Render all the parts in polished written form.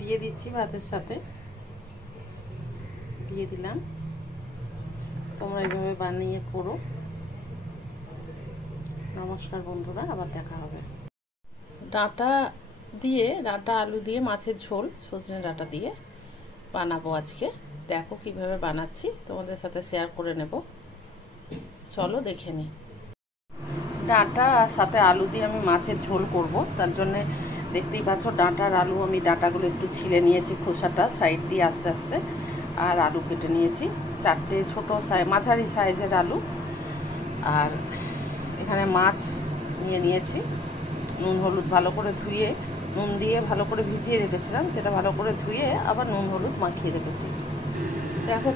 দিয়ে দিচ্ছি ভাতের সাথে, দিয়ে দিলাম। তোমরা এইভাবে বানিয়ে করো। নমস্কার বন্ধুরা, আবার দেখা হবে। ডাঁটা আলু দিয়ে মাছের ঝোল সজনে ডাঁটা দিয়ে বানাবো আজকে। দেখো কিভাবে বানাচ্ছি, তোমাদের সাথে শেয়ার করে নেব। চলো দেখে নিই। ডাঁটা আর সাথে আলু দিয়ে আমি মাছের ঝোল করব। তার জন্যে দেখতেই পাচ্ছ ডাঁটা আর আলু, আমি ডাঁটাগুলো একটু ছিলে নিয়েছি খোসাটা সাইড দিয়ে আস্তে আস্তে, আর আলু কেটে নিয়েছি 4টে ছোটো মাঝারি সাইজের আলু। আর এখানে মাছ নিয়েছি, নুন হলুদ ভালো করে ধুয়ে, নুন দিয়ে ভালো করে ভিজিয়ে রেখেছিলাম, সেটা ভালো করে ধুয়ে আবার নুন হলুদ মাখিয়ে রেখেছি। দেখো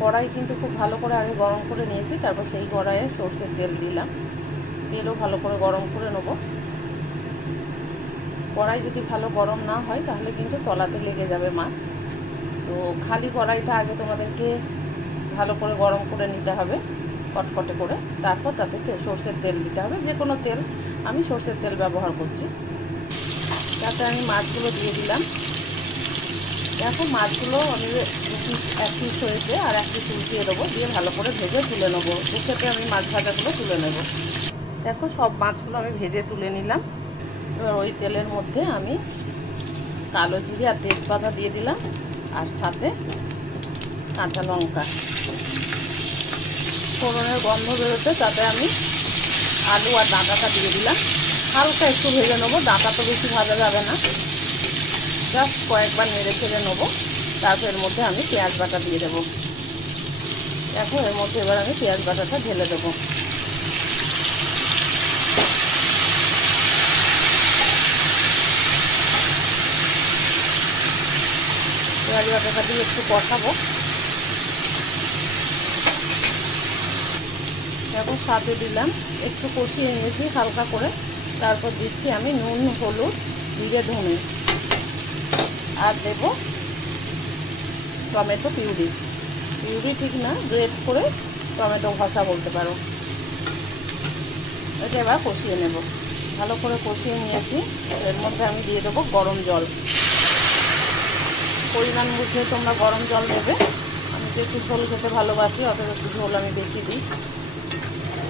কড়াই কিন্তু খুব ভালো করে আগে গরম করে নিয়েছি, তারপর সেই কড়াইয়ে সর্ষের তেল দিলাম। তেলও ভালো করে গরম করে নেব। কড়াই যদি ভালো গরম না হয় তাহলে কিন্তু তলাতে লেগে যাবে মাছ। তো খালি কড়াইটা আগে তোমাদেরকে ভালো করে গরম করে নিতে হবে কটকটে করে, তারপর তাতে সর্ষের তেল দিতে হবে। যে কোনো তেল, আমি সর্ষের তেল ব্যবহার করছি। তাতে আমি মাছগুলো দিয়ে দিলাম। দেখো মাছগুলো আমি এক পিস হয়েছে, আর এক পিস উল্টিয়ে দেবো, দিয়ে ভালো করে ভেজে তুলে নেবো। দুঃখেতে আমি মাছ ভাজাগুলো তুলে নেব। দেখো সব মাছগুলো আমি ভেজে তুলে নিলাম। এবার ওই তেলের মধ্যে আমি কালো জিরে আর তেজপাতা দিয়ে দিলাম, আর সাথে কাঁচা লঙ্কা। ফোড়নের গন্ধ বেরোতে তাতে আমি আলু আর ডাঁটাটা দিয়ে দিলাম। হালকা একটু ভেজে নেবো, ডাঁটা তো বেশি ভাজা যাবে না, জাস্ট কয়েকবার নেড়ে ছেড়ে নেবো। তারপর এর মধ্যে আমি পেঁয়াজ বাটা দিয়ে দেবো। দেখো এর মধ্যে এবার আমি পেঁয়াজ বাটাটা ঢেলে দেবো। পেঁয়াজ বাটাটা দিয়ে একটু কষাবো। দেখো সাথে দিলাম, একটু কষিয়ে নিয়েছি হালকা করে। তারপর দিচ্ছি আমি নুন হলুদ জিরে ধনে, আর দেবো টমেটো পিউরি ঠিক না, গ্রেট করে টমেটো ঘষা বলতে পারো। এটা এবার কষিয়ে নেব। ভালো করে কষিয়ে নিয়েছি। এর মধ্যে আমি দিয়ে দেবো গরম জল। পরিমাণ বুঝে তোমরা গরম জল দেবে। আমি তো একটু ঝোল খেতে ভালোবাসি, অত একটু ঝোল আমি বেশি দিই।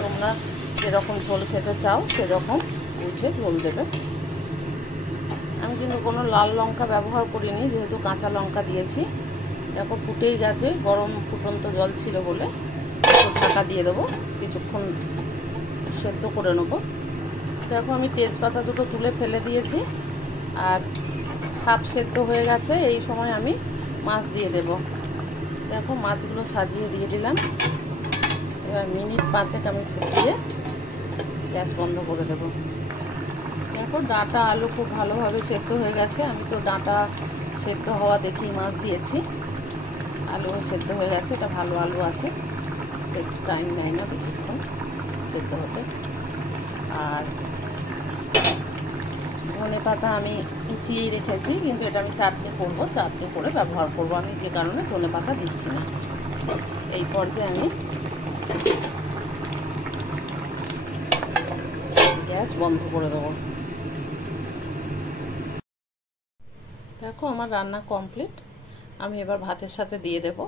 তোমরা যেরকম ঝোল খেতে চাও সেরকম বুঝে ঝোল দেবে। আমি কিন্তু কোনো লাল লঙ্কা ব্যবহার করিনি, যেহেতু কাঁচা লঙ্কা দিয়েছি। দেখো ফুটেই গেছে, গরম ফুটন্ত জল ছিল বলে ঢাকা দিয়ে দেবো, কিছুক্ষণ সেদ্ধ করে নেবো। দেখো আমি তেজপাতা দুটো তুলে ফেলে দিয়েছি, আর হাফ সেদ্ধ হয়ে গেছে। এই সময় আমি মাছ দিয়ে দেব। দেখো মাছগুলো সাজিয়ে দিয়ে দিলাম। এবার মিনিট 5 আমি ফুটিয়ে গ্যাস বন্ধ করে দেবো। দেখো ডাঁটা আলু খুব ভালোভাবে সেদ্ধ হয়ে গেছে। আমি তো ডাঁটা সেদ্ধ হওয়া দেখি মাছ দিয়েছি। আলুও সেদ্ধ হয়ে গেছে, এটা ভালো আলু আছে, টাইম নেয় না বেশিক্ষণ সেদ্ধ হতে। আর ধনেপাতা আমি কুচিয়েই রেখেছি, কিন্তু এটা আমি চাটনি করবো, চাটনি করে ব্যবহার করবো। আমি যে কারণে ধনেপাতা দিচ্ছি না। এই পর্যায়ে আমি গ্যাস বন্ধ করে দেবো। দেখো আমার রান্না কমপ্লিট। আমি এবার ভাতের সাথে দিয়ে দেবো।